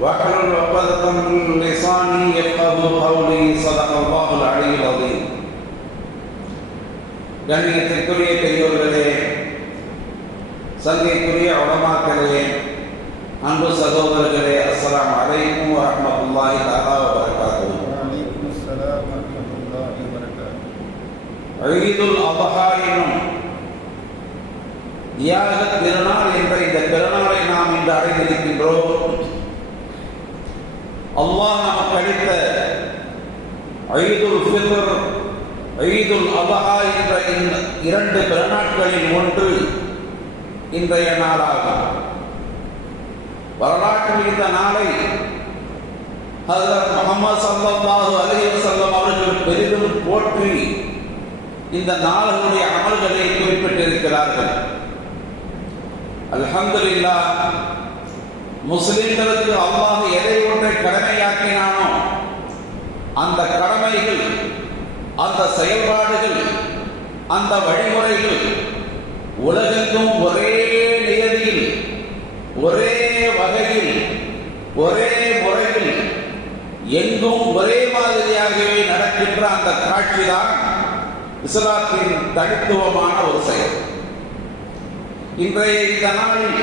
واحلل عقدة من لساني يفقه قولي صدق الله العلي العظيم கண்ணியத்திற்குரிய பெரியோர்களே சங்கைக்குரிய உலமாக்களே அன்பு சகோதரர்களே அஸ்ஸலாமு அலைக்கும் வரஹ்மத்துல்லாஹி தஆலா வ பரகாத்துஹு وعليكم السلام ورحمة الله وبركاته ஈதுல் அத்ஹா எனும் தியாக திருநாள் என்ற இந்த பெருநாளை நாம் இன்று அடைந்திருக்கின்றோம் அல்லாஹ் நமக்கு அளித்த ஐதுல் ஃபித்ர் ஐதுல் அபஹா என்ற இந்த இரண்டு பிறநாட்களில் ஒன்று இன்றைய நாளாகும். வரலாற்று இந்த நாளை ஹசரத் முகமது சல்லாஹு அலைஹி வசல்லம் அவர்கள் பெரிதும் போற்றி இந்த நாளுடைய அமல்களை குறிப்பிட்டிருக்கிறார்கள். அல்ஹம்துலில்லாஹ் முஸ்லிம்களுக்கு அல்லாஹ் எதை ஒன்றை கடமையாக்கினானோ அந்த கடமைகள் அந்த செயல்பாடுகள் அந்த வழிமுறைகள் உலகெங்கும் ஒரே நியதியில் ஒரே வகையில் ஒரே முறையில் எங்கும் ஒரே மாதிரியாகவே நடக்கின்ற அந்த காட்சிதான் இஸ்லாத்தின் தனித்துவமான ஒரு செயல். இன்றைய இந்த நாளில்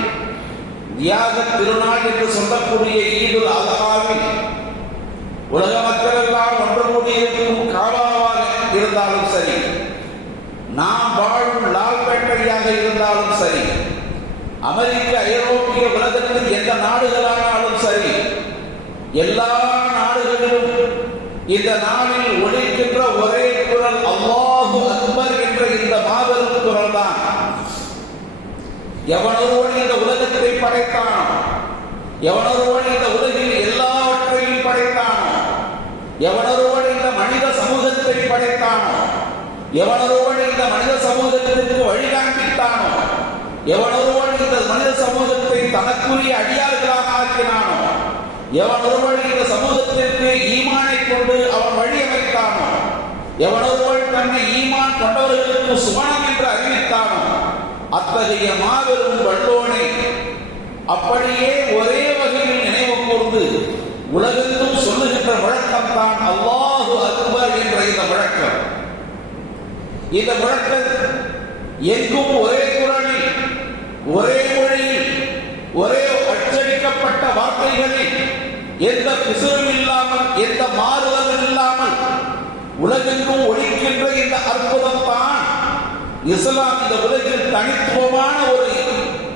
தியாக திருநாள் என்று சொல்லக்கூடிய ஈதுல் அல்ஹாவில் உலக மக்கள் எல்லாம் ஒன்று கூடியிருக்கும் காபாவாக இருந்தாலும் சரி நாம் வாழும் லால்பேட்டையாக இருந்தாலும் சரி அமெரிக்க ஐரோப்பிய உலகத்தில் எந்த நாடுகளானாலும் சரி எல்லா நாடுகளிலும் இந்த நாளில் ஒழிக்கின்ற ஒரே குரல் அல்லாஹு அக்பர் என்ற இந்த மாபெரும் குரல் தான் எவனொருவன் இந்த உலகத்தை படைத்தானோ? எவனொருவன் இந்த உலகில் எல்லாவற்றையும் படைத்தானோ? எவனொருவன் இந்த மனித சமூகத்தை படைத்தானோ? எவனொருவன் இந்த மனித சமூகத்திற்கு வழிகாட்டித்தானோ? எவனொருவன் இந்த மனித சமூகத்தை தனக்குரிய அடியார்களாக ஆக்கினானோ? எவனொருவன் இந்த சமூகத்திற்கு ஈமானை கொண்டு அவன் வழி அமைத்தானோ? எவனொருவன் தன்னை ஈமான் கொண்டவர்களுக்கு சுமணம் என்று அறிவித்தானோ? அத்தகைய மாபெரும் வல்லோனை அப்படியே ஒரே வகையில் நினைவு கூர்ந்து உலகெங்கும் சொல்லுகின்ற வழக்கம் தான் அல்லாஹு அக்பர் என்ற இந்த வழக்கம். இந்த வழக்கம் எங்கும் ஒரே குரலில் ஒரே மொழியில் ஒரே அச்சடிக்கப்பட்ட வார்த்தைகளில் எந்த பிசுவும் இல்லாமல் எந்த மாறுதலும் இல்லாமல் உலகெங்கும் ஒழிக்கின்ற இந்த அற்புதம் தான் இஸ்லாம் இந்த உலகில் தனித்துவமான ஒரு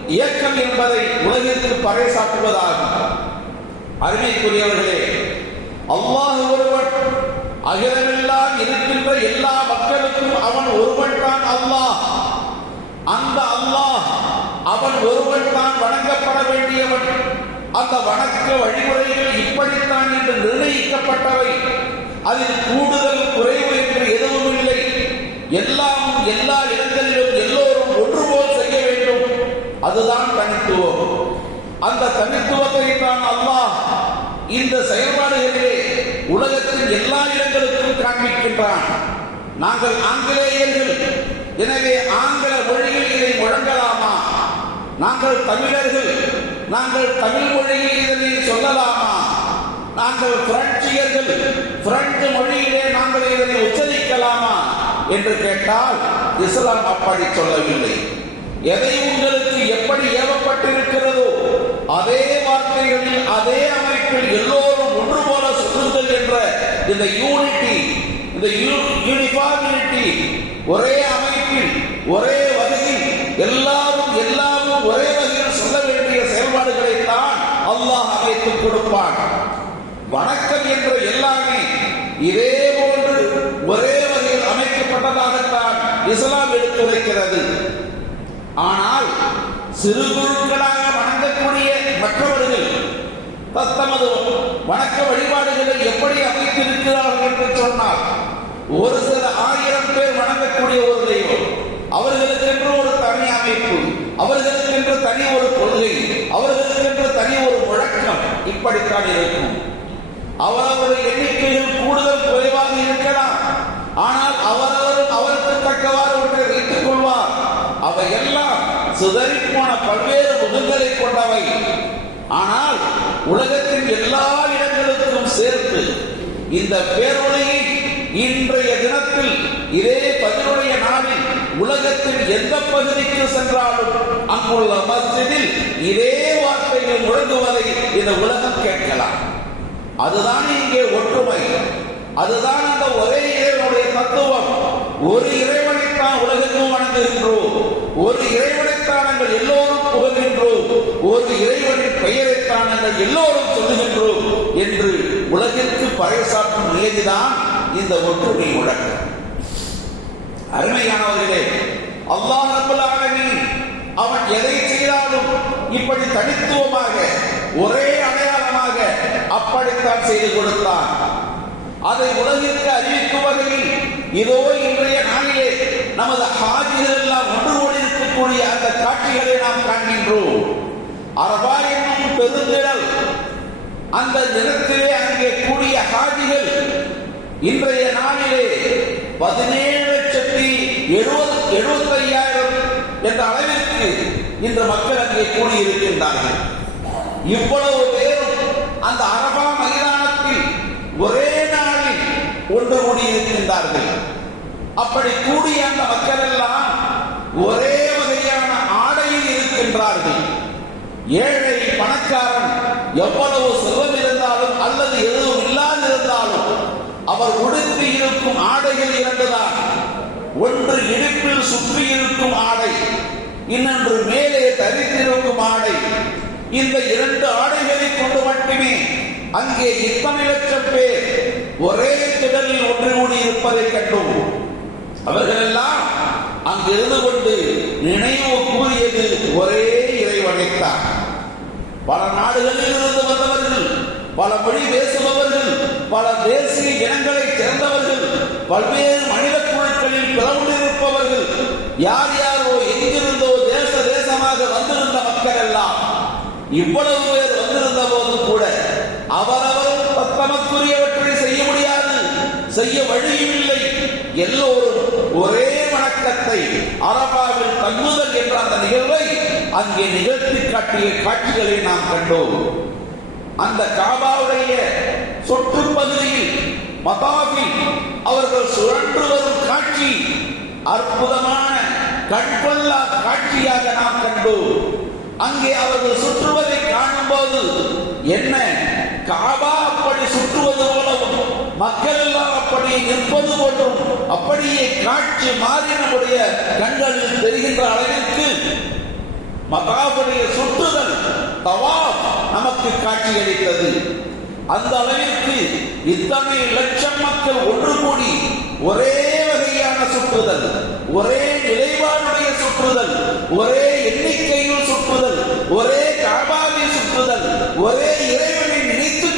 இயக்கம் என்பதை உலகிற்கு பறைசாற்றுவதாகும். அருமைக்குரியவர்களே அல்லாஹ் ஒருவன் அகிலமெல்லாம் இருக்கின்ற எல்லா மக்களுக்கும் அவன் ஒருவன் தான் அல்லாஹ். அந்த அல்லாஹ் அவன் ஒருவன் தான் வணங்கப்பட வேண்டியவன். அந்த வணக்க வழிமுறைகள் இப்படித்தான் என்று நிர்ணயிக்கப்பட்டவை. அதில் கூடுதல் குறை எல்லாம் எல்லா இடங்களிலும் எல்லோரும் ஒன்று போல் செய்ய வேண்டும். அதுதான் தனித்துவம். அந்த தனித்துவத்தை தான் அல்லாஹ் இந்த செயல்பாடுகளிலே உலகத்தின் எல்லா இடங்களுக்கும் காண்பிக்கின்றான். நாங்கள் ஆங்கிலேயர்கள் எனவே ஆங்கில மொழியில் இதை முழங்கலாமா? நாங்கள் தமிழர்கள் நாங்கள் தமிழ் மொழியில் இதனை சொல்லலாமா? நாங்கள் பிரெஞ்சியர்கள் பிரெஞ்சு மொழியிலே நாங்கள் இதனை உச்சரிக்கலாமா? என்று கேட்டால் இஸ்லாம் அப்படி சொல்லவில்லை. எதை உங்களுக்கு எப்படி ஏவப்பட்டிருக்கிறதோ அதே வார்த்தைகளில் அதே அமைப்பில் எல்லோரும் ஒன்று போல சுற்றுங்கள் என்ற இந்த யூனிட்டி இந்த யூனிஃபார்மிலிட்டி ஒரே அமைப்பில் ஒரே வகையில் எல்லாரும் எல்லாரும் ஒரே வகையில் சொல்ல வேண்டிய செயல்பாடுகளை தான் அல்லாஹ் அமைத்துக் கொடுப்பான். வணக்கம் என்ற எல்லாமே இதே இஸ்லாம் எடுத்துரைக்கிறது. ஆனால் சிறு குழுக்களாக வணங்கக்கூடிய மற்றவர்கள் தத்தமது வணக்க வழிபாடுகளை எப்படி அமைத்திருக்கிறார்கள் என்று சொன்னால் ஒரு சில ஆயிரம் பேர் வணங்கக்கூடிய ஒரு தெய்வம் அவர்களுக்கென்று ஒரு தனி அமைப்பு அவர்களுக்கென்று தனி ஒரு கொள்கை அவர்களுக்கென்று தனி ஒரு முழக்கம் இப்படித்தான் இருக்கும். அவரவர் எண்ணிக்கையில் கூடுதல் குறைவாக இருக்கலாம். ஆனால் அவரவர் அவையெல்லாம் சிதறி போன பல்வேறு முகங்களை கொண்டவை. ஆனால் உலகத்தின் எல்லா இடங்களுக்கும் சேர்த்து இந்த பேரொழியை இன்றைய தினத்தில் இதே பதினுடைய நாளில் உலகத்தின் எந்த பகுதிக்கு சென்றாலும் அங்குள்ள மஸ்ஜிதில் இதே வார்த்தைகள் முழங்குவதை இந்த உலகம் கேட்கலாம். அதுதான் இங்கே ஒற்றுமை. அதுதான் அந்த ஒரே இறைவனுடைய தத்துவம். ஒரு இறைவன் இறைவனைத்தான் உலகெங்கும் வணங்குகின்றோம் ஒரு இறைவனைத்தான் நாங்கள் எல்லோரும் புகழ்கின்றோம் ஒரு இறைவனின் பெயரைத்தான் நாங்கள் எல்லோரும் சொல்லுகின்றோம் என்று உலகிற்கு பறைசாற்றும் நிலைதான் இந்த ஒற்றுமை முழக்கம். அருமையானவர்களே அல்லாஹ் ரப்பல் அவன் எதை செய்தாலும் இப்படி தனித்துவமாக ஒரே அடையாளமாக அப்படித்தான் செய்து கொடுத்தான். அதை உலகிற்கு அறிவிக்கும் வகையில் இதோ இன்றைய நாளிலே நமது ஹாஜிகள் எல்லாம் ஒன்று கூடி இருக்கக்கூடிய அந்த காட்சிகளை நாம் காண்கின்றோம். அரபா என்னும் பெருந்திடல் அந்த தினத்திலே அங்கே கூடிய ஹாஜிகள் இன்றைய நாளிலே பதினேழு லட்சத்தி எழுபது எழுபத்தி ஐயாயிரம் என்ற அளவிற்கு இன்று மக்கள் அங்கே கூடியிருக்கின்றார்கள். இவ்வளவு பேரும் அந்த அரபா மைதானத்தில் ஒரே நாளில் ஒன்று கூடியிருக்கின்றார்கள். அப்படி கூடிய அந்த மக்கள் எல்லாம் ஒரே வகையான ஆடையில் இருக்கின்றார்கள். ஏழை பணக்காரன் எவ்வளவு செல்வம் இருந்தாலும் அல்லது எதுவும் இல்லாதிருந்தாலும் அவர் உடுத்தி இருக்கும் ஆடைகள் இரண்டுதான். ஒன்று இடுப்பில் சுற்றி இருக்கும் ஆடை இன்னொன்று மேலே தரித்திருக்கும் ஆடை. இந்த இரண்டு ஆடைகளை கொண்டு மட்டுமே அங்கே இத்தனை லட்சம் பேர் ஒரே திடலில் ஒன்று கூடி இருப்பதை கண்டோம். அவர்களெல்லாம் அங்கிருந்து கொண்டு நினைவு கூறியது ஒரே இறைவனைத்தான். பல நாடுகளில் இருந்து வந்தவர்கள் பல மொழி பேசுபவர்கள் பல தேசிய இனங்களை சேர்ந்தவர்கள் பல்வேறு மனித குழுக்களில் பிளவுண்டிருப்பவர்கள் யார் யாரோ எங்கிருந்தோ தேச தேசமாக வந்திருந்த மக்கள் எல்லாம் இவ்வளவு பேர் வந்திருந்த போது கூட அவரவர் தத்தமக்குரியவற்றை செய்ய முடியாது செய்ய வழியும் இல்லை எல்லோரும் ஒரே வணக்கத்தை அரபாவில் தங்குதல் என்ற அந்த நிகழ்வை அங்கே நிகழ்த்தி காட்டிய காட்சிகளை நாம் கண்டோம். அந்த காபாவுடைய சொற்றுப்பகுதியில் மதாபி அவர்கள் சுழன்று வரும் காட்சி அற்புதமான கண்கொள்ளா காட்சியாக நாம் கண்டோம். அங்கே அவர்கள் சுற்றுவதை காணும் போது என்ன? காபா அப்படி சுற்றுவது போலவும் மக்கள் எல்லாம் அப்படி நிற்பது போன்றும் அப்படியே காட்சி மாறி நம்முடைய கண்களில் தெரிகின்ற அளவிற்கு மகாபுடைய சுற்றுதல் தவா நமக்கு காட்சியளித்தது. அந்த அளவிற்கு இத்தனை லட்சம் மக்கள் ஒன்று கூடி ஒரே வகையான சுற்றுதல் ஒரே நிலைப்பாடுடைய சுற்றுதல் ஒரே எண்ணிக்கையில் சுற்றுதல் ஒரே காபாவில் சுற்றுதல் ஒரே இறைவன்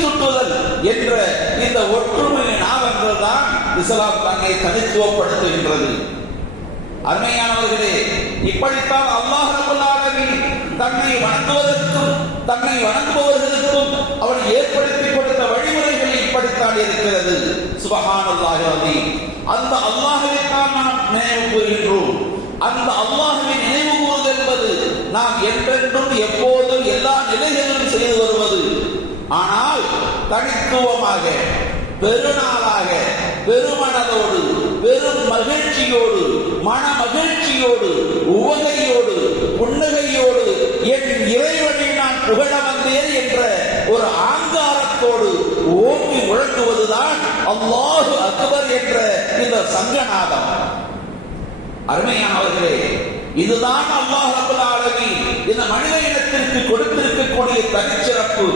சுற்றுதல் என்ற இந்த ஒற்றுமையின் நாவங்கள் தான் இஸ்லாம் தன்னை தனித்துவப்படுத்துகின்றது. அருமையானவர்களே இப்படித்தான் அல்லாஹ் தன்னை வணங்குவதற்கும் தன்னை வணங்குபவர்களுக்கும் அவன் ஏற்படுத்தி கொடுத்த வழிமுறைகள் இப்படித்தான் இருக்கிறது. சுபஹானல்லாஹி அந்த அல்லாஹ்வை நாம் நினைவு கூறுகின்றோம். அந்த அல்லாஹ்வை நினைவு கூறுவது என்பது நாம் என்றென்றும் எப்போதும் எல்லா நிலைகளிலும் செய்து வருவது. ஆனால் தனித்துவமாக பெருநாளாக பெருமனதோடு பெரும் மகிழ்ச்சியோடு மன மகிழ்ச்சியோடு உவகையோடு புன்னகையோடு என் இறைவனை நான் புகழ வந்தேன் என்ற ஒரு ஆங்காரத்தோடு ஓங்கி முழங்குவதுதான் அல்லாஹு அக்பர் என்ற இந்த சங்கநாதம். அருமையானவர்களே இதுதான் அல்லாஹ் அபுல் இந்த மனித இனத்திற்கு கொடுத்திருக்கக்கூடிய தனிச்சிறப்பு.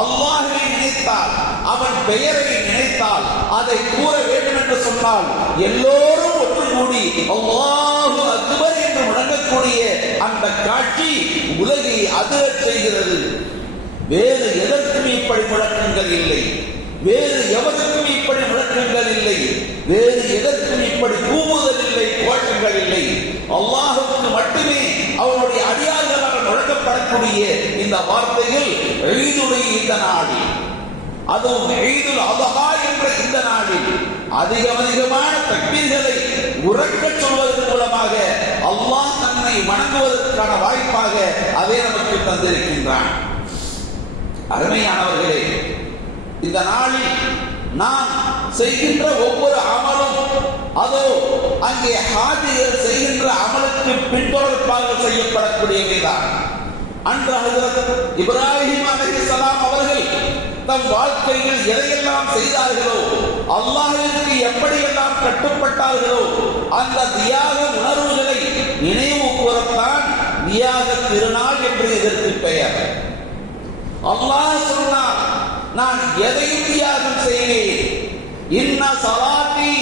அல்லாஹுவை நினைத்தால் அவன் பெயரை நினைத்தால் அதை கூற வேண்டும் என்று சொன்னால் எல்லோரும் ஒன்று கூடி அல்லாஹு அக்பர் என்று முழங்கக்கூடிய அந்த காட்சி உலகை அதிரச் செய்கிறது. வேறு எதற்கும் இப்படி முழக்கங்கள் இல்லை. வேறு எவருக்கும் இப்படி முழக்கங்கள் இல்லை. வேறு எதற்கும் இப்படி கூவுதல் இல்லை கோஷங்கள் இல்லை. அல்லாஹுக்கு மட்டுமே அவனுடைய அடியார்களால் முழக்கப்படக்கூடிய இந்த வார்த்தையில் எழுதுடைய இந்த நாளில். அதுவும் ஈதுல் அதஹா என்ற இந்த நாளில். அதிகம் அதிகமான தக்பீர்களை உறக்க சொல்வதன் மூலமாக அல்லாஹ் தன்னை வணங்குவதற்கான வாய்ப்பாக அதை நமக்கு தந்திருக்கின்றான். அருமையானவர்களே இந்த நாளில் நாம் செய்கின்ற ஒவ்வொரு அமலும் அதோ அங்கே ஹாஜியர் செய்கின்ற அமலுக்கு பின்தொடர்பாக செய்யப்படக்கூடியவைதான் அன்று ஹஜரத் இப்ராஹிம் அலைஹிஸ்ஸலாம் அவர்கள் தம் வாழ்க்கையில் எதையெல்லாம் செய்தார்களோ அல்லாஹிற்கு எப்படியெல்லாம் கட்டுப்பட்டார்களோ அந்த தியாக உணர்வுகளை நினைவு கூறத்தான் தியாக திருநாள் என்று இதற்கு பெயர். அல்லாஹ் சொன்னார் நான் எதையும் தியாகம் செய்வேன் இன்ன சலாத்தி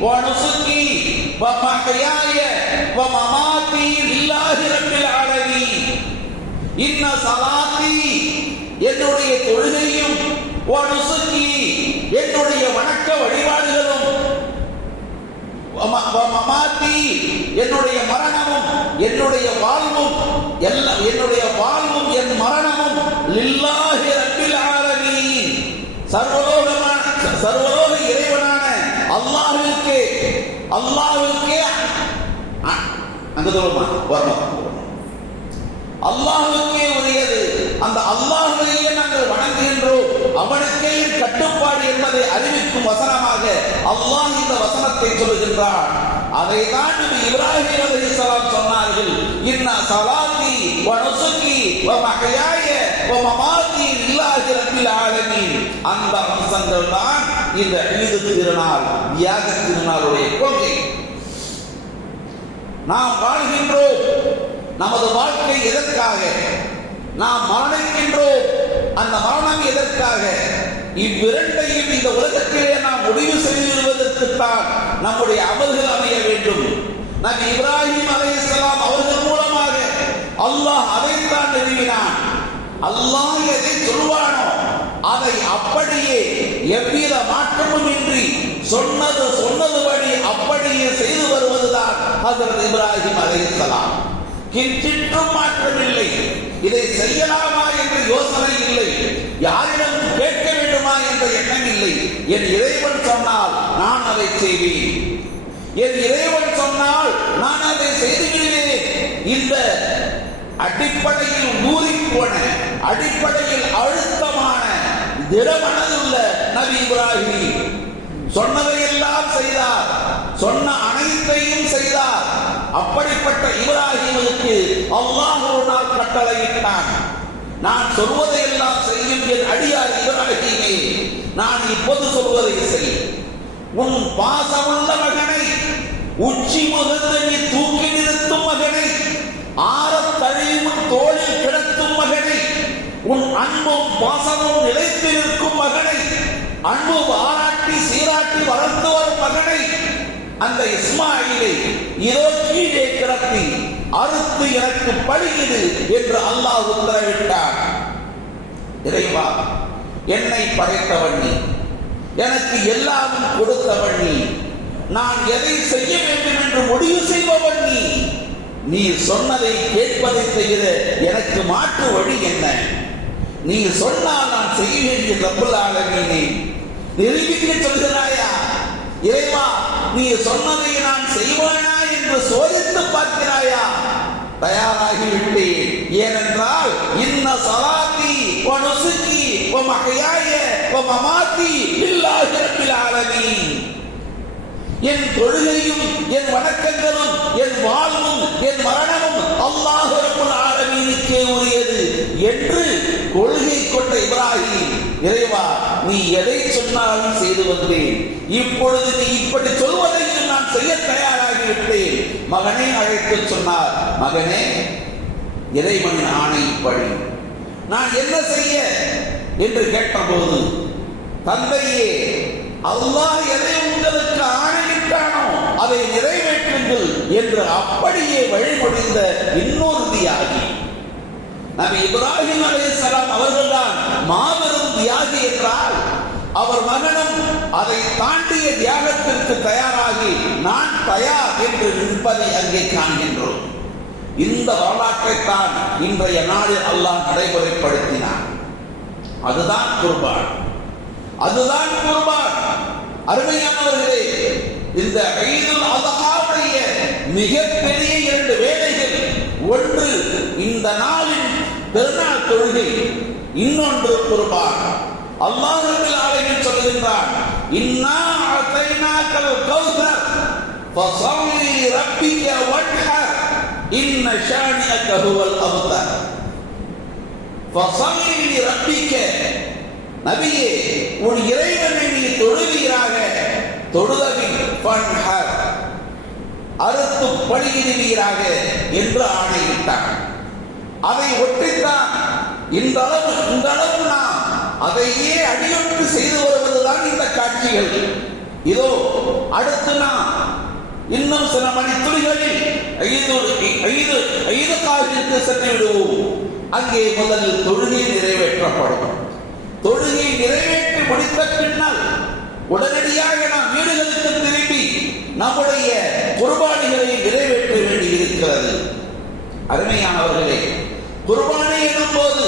ونسكي ومحياي வ لله வ العالمين. إن صلاتي இன்ன என்னுடைய தொழுகையும் வ என்னுடைய வணக்க வழிபாடுகளும் என்னுடைய மரணமும் என்னுடைய வாழ்வும் எல்லாம் என்னுடைய வாழ்வும் என் மரணமும் லில்லாஹி ரப்பில் ஆலமீன் சர்வலோகமான சர்வலோக இறைவனான அல்லாஹ்விற்கே அல்லாஹ்விற்கே அ- அங்க சொல்லுமா? வரணும். அல்லாஹுக்கே உரியது. அந்த அல்லாஹுவையே நாங்கள் வணங்குகின்றோம். அவனுக்கே கட்டுப்பாடு என்பதை அறிவிக்கும் வசனமாக அல்லாஹ் இந்த வசனத்தை சொல்லுகின்றான். அதை தான் இப்ராஹிம் அலி அலைஹிஸ்ஸலாம் சொன்னார்கள். இன்ன சலாத்தி வனசுக்கி வமகையாய வமமாத்தி இல்லாஹி ரப்பில் ஆலமீன். அந்த அம்சங்கள் தான் இந்த ஈது திருநாள் தியாக திருநாளுடைய கொள்கை. நாம் வாழ்கின்றோம். நமது வாழ்க்கை எதற்காக? நாம் மரணிக்கின்றோம். அந்த மரணம் எதற்காக? இவ்விரண்டையும் இந்த உலகத்திலே நாம் முடிவு செய்திருவதற்குத்தான் நம்முடைய அமல்கள் அமைய வேண்டும். நபி இப்ராஹிம் அலைஹிஸ்ஸலாம் அவர்கள் மூலமாக அல்லாஹ் அதைத்தான் நிறுவினான். அல்லாஹ் எதை சொல்வானோ அதை அப்படியே எவ்வித மாற்றமும் இன்றி சொன்னது சொன்னது ஹசரத் இப்ராஹிம் அலைஹிஸ்ஸலாம். கிஞ்சிற்றும் மாற்றமில்லை. இதை செய்யலாமா என்ற யோசனை இல்லை. யாரிடம் கேட்க வேண்டுமா என்ற எண்ணம் இல்லை. என் இறைவன் சொன்னால் நான் அதை செய்வேன். என் இறைவன் சொன்னால் நான் அதை செய்துவிடுவேன். இந்த அடிப்படையில் ஊறி போன அடிப்படையில் அழுத்தமான திடமனதுள்ள நபி இப்ராஹிம் சொன்னதையெல்லாம் செய்தார். சொன்ன அனைத்தையும் செய்தார். அப்படிப்பட்ட இப்ராஹிமுக்கு அல்லாஹ் ஒரு நாள் கட்டளையிட்டான். நான் சொல்வதையெல்லாம் செய்யும் என் அடியார் இப்ராஹிமே நான் இப்போது சொல்வதை செய். உன் பாசமுள்ள மகனை உச்சி முகந்து நீ தூக்கி நிறுத்தும் மகனை ஆரத் தழுவி உன் தோளில் கிடத்தும் மகனை உன் அன்பும் பாசமும் நிலைத்து நிற்கும் மகனை அன்பு பாராட்டி சீராட்டி வளர்த்து வரும் மகனை அந்த இஸ்மாயிலை இதோ கீழே கிடத்தி அறுத்து எனக்கு பழியுது என்று அல்லாஹ் உத்தரவிட்டார். இறைவா என்னை படைத்தவன் நீ. எனக்கு எல்லாமும் கொடுத்தவன் நீ. நான் எதை செய்ய வேண்டும் என்று முடிவு செய்பவன் நீ. நீ சொன்னதை கேட்பதை செய்கிற எனக்கு மாற்று வழி என்ன? நீ சொன்னால் நான் செய்ய வேண்டிய ரப்புல் நிரூபிக்க சொல்கிறாயா? இறைவா நீ சொன்னதை நான் செய்வானா என்று சோதித்து பார்க்கிறாயா? தயாராகிவிட்டேன். ஏனென்றால் இன்ன சலாத்தி வனுசுக்கி வமகையாய வமமாத்தி மஹயாய வ ரப்பில் ஆலமீன். என் தொழுகையும் என் வணக்கங்களும் என் வாழ்வும் என் மரணமும் அல்லாஹ் ரப்புல் ஆலமீனுக்கே உரியது என்று கொள்கை கொண்ட இப்ராஹிம் இறைவா நீ எதை சொன்னாலும் செய்து வந்தேன். இப்பொழுது நீ இப்படி சொல் நான் செய்ய தயாராகிவிட்டேன் மகனை சொன்னார் மகனே இறைவனின் ஆணை இப்படி நான் என்ன செய்ய? என்று கேட்டபோது தந்தையே அல்லாஹ் எதை உங்களுக்கு ஆணையிட்டானோ அதை நிறைவேற்றுங்கள் என்று அப்படியே வழிமொழிந்த இன்னொரு தியாகி. நபி இப்ராஹிம் அலைஹிஸ்ஸலாம் அவர்கள்தான் மாபெரும் தியாகி என்றால் அவர் மகனும் அதை தாண்டிய தியாகத்திற்கு தயாராகி நான் தயார் என்று நிற்பதை அங்கே காண்கின்றோம். இந்த வரலாற்றைத்தான் இன்றைய நாளில் அல்லாஹ் நடைமுறைப்படுத்தினார் அதுதான் குர்பான். அதுதான் குர்பான். அருமையானவர்களே இந்த ஐதுல் அதஹாவுடைய மிகப்பெரிய இரண்டு வேலைகள். ஒன்று இந்த நாளின் பெருநாள் தொழுகை இன்னொன்று குர்பான். அல்லாஹ் ரப்பில் சொல்லுகின்றான் இன்னா அத்தைனாக்கல் கௌசர் ஃபஸல்லி ரப்பிக வட்ஹர் இன்ன ஷானியக ஹுவல் அப்தர் ஃபஸல்லி ரப்பிக நபியே உன் இறைவனை நீ தொழுவீராக தொழுதவின் பன்ஹர் அறுத்து பழியிடுவீராக என்று ஆணையிட்டான். அதை ஒட்டித்தான் இந்த அளவு இந்த அளவு நாம் அதையே அடியொன்று செய்து வருவதுதான் இந்த காட்சிகள். இதோ அடுத்து நாம் இன்னும் சில மணி துளிகளில் ஐந்து ஐந்து ஐந்து காவிற்கு சென்று விடுவோம் அங்கே முதலில் தொழுகை நிறைவேற்றப்படும். தொழுகை நிறைவேற்றி முடித்த பின்னால் உடனடியாக நாம் வீடுகளுக்கு திரும்பி நம்முடைய குர்பானிகளை நிறைவேற்ற வேண்டி இருக்கிறது அருமையானவர்களே குர்பானி எனும் போது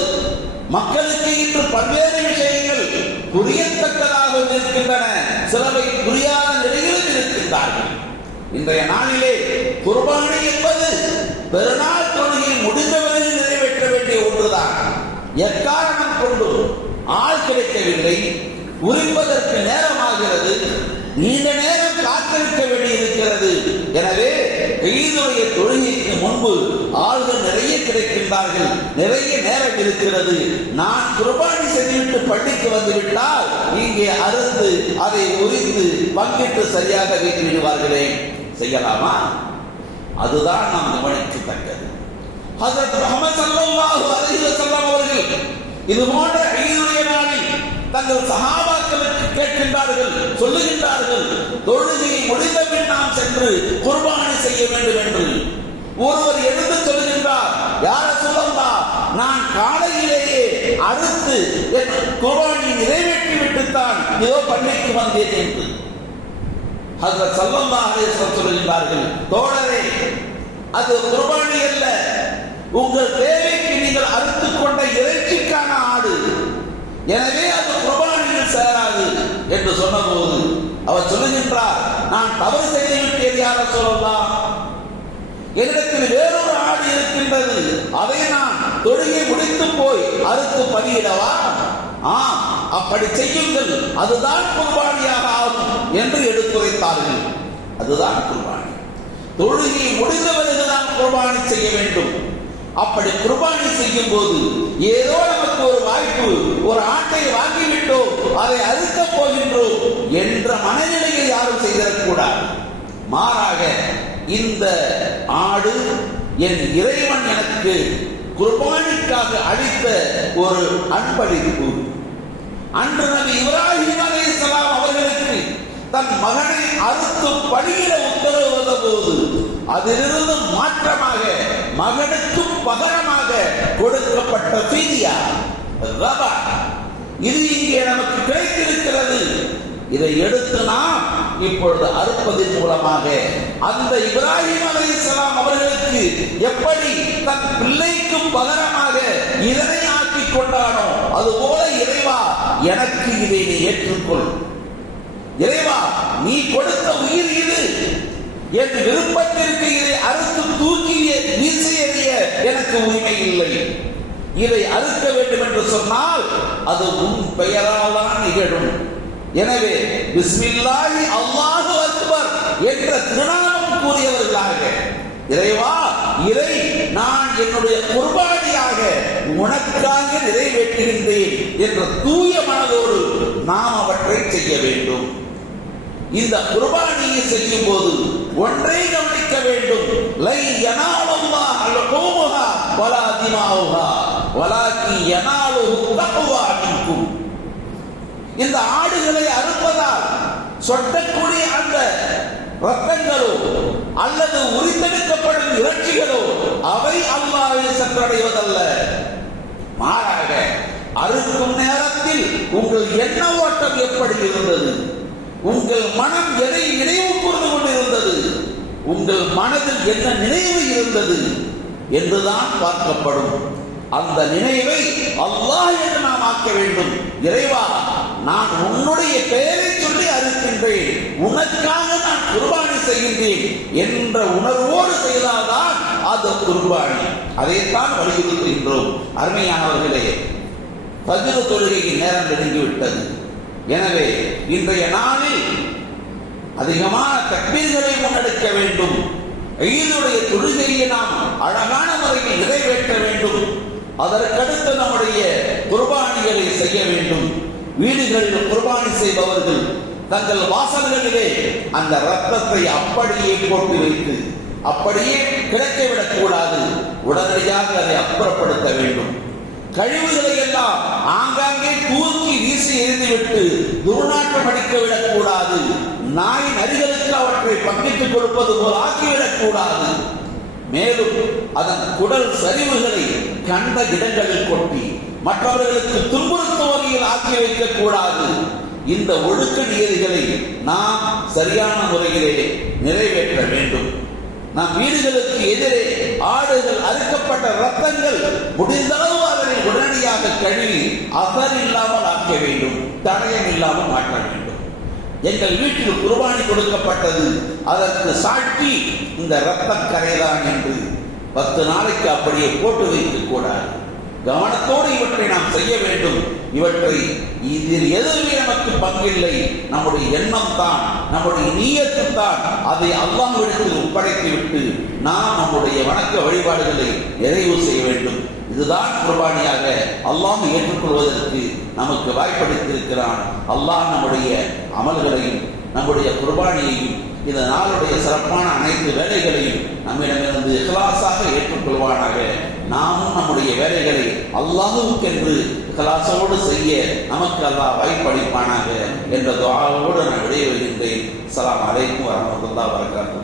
மக்களுக்கு இன்று பல்வேறு விஷயங்கள் புரியத்தக்கதாக இருக்கின்றன. சிலவை புரியாத நிலையிலும் இருக்கின்றார்கள். இன்றைய நாளிலே குர்பானி என்பது பெருநாள் தொழுகை முடிந்த நிறைவேற்ற வேண்டிய ஒன்றுதான். எக்காரணம் கொண்டு ஆள் கிடைக்கவில்லை. உரிப்பதற்கு நேரமாகிறது. நீண்ட நேரம் காத்திருக்க வேண்டியிருக்கிறது. எனவே ஈதுடைய தொழுகைக்கு முன்பு ஆள்கள் நிறைய கிடைக்கின்றார்கள். நிறைய நேரம் இருக்கிறது. நான் குர்பானி செய்துவிட்டு பள்ளிக்கு வந்துவிட்டால் இங்கே அறுத்து அதை உரித்து பங்கிட்டு சரியாக வைத்து விடுவார்களே செய்யலாமா? அதுதான் நாம் கவனிக்கத்தக்கது. ஹசரத் முகமது ஸல்லல்லாஹு அலைஹி வஸல்லம் அவர்கள் இது போன்ற ஈதுடைய நாளில் தங்கள் சஹாபாக்களுக்கு கேட்கின்றார்கள் சொல்லுகின்றார்கள் தொழுகையை முடிந்தபின் நாம் சென்று குர்பானி செய்ய வேண்டும் என்று. ஒருவர் எழுந்து சொல்கின்றார் யார சொல்லலாம் நான் காலையிலேயே அறுத்து என் குர்பானி நிறைவேற்றி விட்டுத்தான் ஏதோ பண்ணைக்கு வந்தேன் என்று. ஹசரத் ஸல்லல்லாஹு அலைஹி சொல்கின்றார்கள் தோழரே அது குர்பானி அல்ல. உங்கள் தேவைக்கு நீங்கள் அறுத்துக் கொண்ட இறைச்சிக்கான ஆடு. எனவே அது குர்பானியில் சேராது என்று சொன்னபோது அவர் சொல்லுகின்றார் நான் தவறு செய்து விட்டேன் யார சொல்லலாம் என்னிடத்தில் வேறொரு ஆடு இருக்கின்றது அதை நான் தொழுகை முடித்து போய் அறுத்து பலியிடவா? ஆம் அப்படி செய்யுங்கள் அதுதான் குர்பானியாக ஆகும் என்று எடுத்துரைத்தார்கள். அதுதான் குர்பானி. தொழுகை முடிந்த பிறகுதான் குர்பானி செய்ய வேண்டும். அப்படி குர்பானி செய்யும் போது ஏதோ நமக்கு ஒரு வாய்ப்பு ஒரு ஆட்டை வாங்கிவிட்டோம் அதை அறுக்கப் போகின்றோம் என்ற மனநிலையை யாரும் செய்திடக்கூடாது மாறாக இந்த ஆடு என் இறைவன் எனக்கு குர்பானிக்காக அளித்த ஒரு அன்பளிப்பு. அன்று நபி இப்ராஹிம் அலே அவர்களுக்கு தன் மகனை அறுத்து பணியிட உத்தரவு வந்த போது அதிலிருந்து மாற்றமாக மகனுக்கு பகரமாக கொடுக்கப்பட்ட பீதியா ரபா. இது இங்கே நமக்கு கிடைத்திருக்கிறது. இதை எடுத்து நாம் இப்பொழுது அறுப்பதன் மூலமாக அந்த இப்ராஹிம் அலைஹிஸ்ஸலாம் அவர்களுக்கு எப்படி தன் பிள்ளைக்கு பகரமாக இதனை ஆக்கி கொண்டானோ அதுபோல இறைவா எனக்கு இதை நீ ஏற்றுக்கொள். இறைவா நீ கொடுத்த உயிர் இது. என் விருப்பத்திற்கு இதை அறுத்து தூக்கி வீசி எறிய எனக்கு உரிமை இல்லை. இதை அறுக்க வேண்டும் என்று சொன்னால் அது உன் பெயரால் தான் நிகழும். எனவே பிஸ்மில்லாஹி அல்லாஹு அக்பர் என்ற திருநாமம் கூறியவர்களாக இறைவா இறை நான் என்னுடைய குர்பானியாக உனக்காக நிறைவேற்றுகின்றேன் என்ற தூய மனதோடு நாம் அவற்றை செய்ய வேண்டும். இந்த குர்பானியை செய்யும் போது ஒன்றை கவனிக்க வேண்டும். லை யனாலுமா அல்ஹூமுஹா வலா திமாவுஹா. வலாக்கி யனாலுஹு தக்வா மின்கும் இந்த ஆடுகளை அறுப்பதால் சொட்டக்கூடிய அந்த ரத்தங்களோ அல்லது உரித்தெடுக்கப்படும் இறைச்சிகளோ அவை அல்லாஹ்வை சென்றடைவதல்ல மாறாக அறுக்கும் நேரத்தில் உங்கள் எண்ண ஓட்டம் எப்படி இருந்தது? உங்கள் மனம் எதை நினைவு கூர்ந்து கொண்டிருந்தது? உங்கள் மனதில் என்ன நினைவு இருந்தது? என்றுதான் பார்க்கப்படும். அந்த நினைவை அல்லாஹ் என்று நாம் ஆக்க வேண்டும். இறைவா நான் உன்னுடைய பெயரை சொல்லி அறுக்கின்றேன். உனக்காக நான் குர்பானி செய்கின்றேன் என்ற உணர்வோடு செய்தால்தான் அது குர்பானி. அதைத்தான் வலியுறுத்துகின்றோம். அருமையானவர்களே பகிர் தொழுகையின் நேரம் நெருங்கிவிட்டது. எனவே இன்றைய நாளில் அதிகமான தக்பீர்களை முன்னெடுக்க வேண்டும். ஈதுடைய தொழுகையை நாம் அழகான முறையில் நிறைவேற்ற வேண்டும். அதற்கடுத்து நம்முடைய குர்பானிகளை செய்ய வேண்டும். வீடுகளில் குர்பானி செய்பவர்கள் தங்கள் வாசல்களிலே அந்த ரத்தத்தை அப்படியே போட்டு வைத்து அப்படியே கிடைக்க விடக்கூடாது. உடனடியாக அதை அப்புறப்படுத்த வேண்டும். கழிவுகளை எல்லாம் ஆங்காங்கே தூக்கி வீசி எறிந்துவிட்டு துர்நாற்றம் அடிக்க விடக்கூடாது நாய் நரிகளுக்கு அவற்றை பங்கிட்டுக் கொடுப்பது போல் ஆக்கிவிடக்கூடாது. மேலும் அதன் குடல் சரிவுகளை கண்ட இடங்களில் கொட்டி மற்றவர்களுக்கு துன்புறுத்தும் வகையில் ஆக்கி வைக்கக் கூடாது இந்த ஒழுக்க நியதிகளை நாம் சரியான முறையிலே நிறைவேற்ற வேண்டும். நம் வீடுகளுக்கு எதிரே ஆடுகள் அறுக்கப்பட்ட ரத்தங்கள் முடிந்தளவு உடனடியாக கழுவி அசர் இல்லாமல் ஆக்க வேண்டும் தடயம் இல்லாமல் மாற்ற வேண்டும். எங்கள் வீட்டில் குர்பானி கொடுக்கப்பட்டது அதற்கு சாட்சி இந்த ரத்தக் கரைதான் என்று பத்து நாளைக்கு அப்படியே போட்டு வைக்கக்கூடாது. கவனத்தோடு இவற்றை நாம் செய்ய வேண்டும். இவற்றை இதில் எதுவுமே நமக்கு பங்கில்லை. நம்முடைய எண்ணம் தான் நம்முடைய நீயத்து தான் அதை அல்லாஹ்விடத்தில் ஒப்படைத்துவிட்டு நாம் நம்முடைய வணக்க வழிபாடுகளை நிறைவு செய்ய வேண்டும். இதுதான் குர்பானியாக அல்லாஹ் ஏற்றுக்கொள்வதற்கு நமக்கு வாய்ப்பளித்திருக்கிறான். அல்லாஹ் நம்முடைய அமல்களையும் நம்முடைய குர்பானியையும் இந்த நாளுடைய சிறப்பான அனைத்து வேலைகளையும் நம்மிடமிருந்து இஹ்லாஸாக ஏற்றுக்கொள்வானாக. நாமும் நம்முடைய வேலைகளை அல்லாஹுக்கென்று கலாசோடு செய்ய நமக்கு அல்லாஹ் வாய்ப்பளிப்பானாக என்ற துவாவோடு நான் விடைபெறுகின்றேன். சலாம் அலைக்கும் வரமத்துல்லா வபரகாத்துஹு.